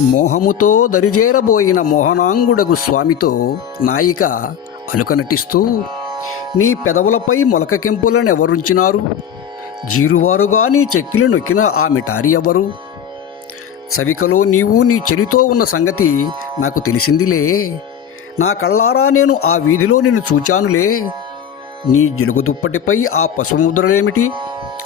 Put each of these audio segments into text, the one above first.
మోహముతో దరిజేరబోయిన మోహనాంగుడగు స్వామితో నాయిక అలుక నటిస్తూ నీ పెదవులపై మొలకకెంపులను ఎవరుంచినారు జీరువారుగా నీ చెక్కిలు నొక్కిన ఆమె టారి ఎవరు? సవికలో నీవు నీ చెలితో ఉన్న సంగతి నాకు తెలిసిందిలే. నా కళ్ళారా నేను ఆ వీధిలో నిన్ను చూచానులే. నీ జిలుగు దుప్పటిపై ఆ పసుపు ముద్రలేమిటి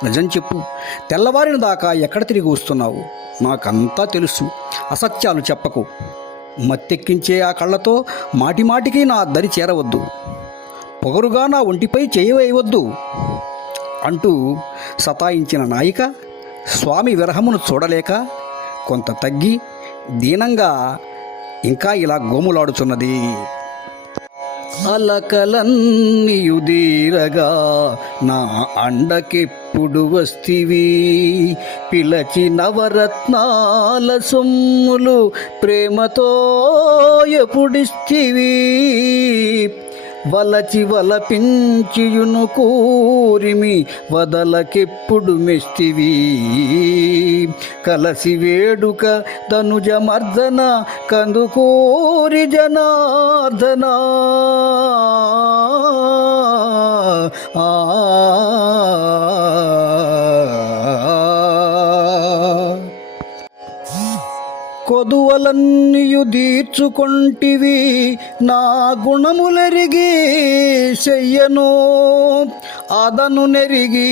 నిజం చెప్పు. తెల్లవారిన దాకా ఎక్కడ తిరిగి వస్తున్నావు? నాకంతా తెలుసు. అసత్యాలు చెప్పకు. మత్తెక్కించే ఆ కళ్ళతో మాటిమాటికి నా దరి చేరవద్దు. పొగరుగా నా ఒంటిపై చేయవేయవద్దు అంటూ సతాయించిన నాయిక స్వామి విరహమును చూడలేక కొంత తగ్గి దీనంగా ఇంకా ఇలా గోములాడుచున్నది. అలకలన్నీయుదీరగా నా అండకెప్పుడు వస్తివి? పిలచి నవరత్నాల సొమ్ములు ప్రేమతో ఎప్పుడిస్తివి? వలచి వలపించియును కూరిమి వదలకెప్పుడు మెస్తివి. కలసి వేడుక తనుజ మర్దన కందుకూరి జనార్దన. ఆ కొదువలన్నీయు దీర్చుకొంటివి నా గుణములెరిగి చెయ్యను. అదను నెరిగి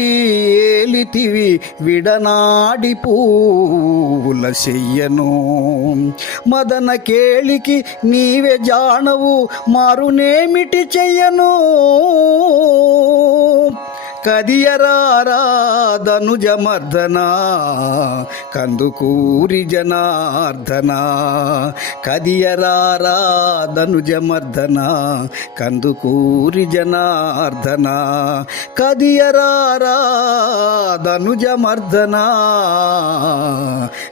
ఏలితివి విడనాడి పూల చెయ్యను. మదన కేళికి నీవే జానవు మారునేమిటి చెయ్యను. కదియరారాధనుజమర్దన కందుకూరి జనార్దన కదియరారాధనుజమర్దన కందుకూరి జనార్దన కదియరారాధనుజమర్దన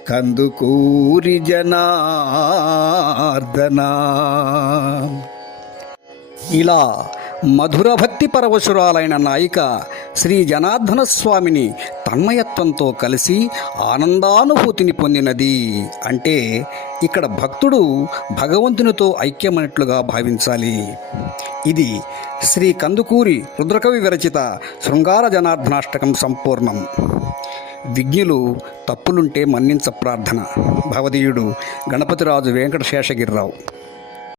కందుకూరి జనార్దన. ఇలా మధుర భక్తి పరవశురాలైన నాయిక శ్రీ జనార్దన స్వామిని తన్మయత్వంతో కలిసి ఆనందానుభూతిని పొందినది. అంటే ఇక్కడ భక్తుడు భగవంతునితో ఐక్యమైనట్లుగా భావించాలి. ఇది శ్రీ కందుకూరి రుద్రకవి విరచిత శృంగార జనార్దనాష్టకం సంపూర్ణం. విజ్ఞులు తప్పులుంటే మన్నించ ప్రార్థన. భవదీయుడు గణపతిరాజు వెంకట శేషగిరిరావు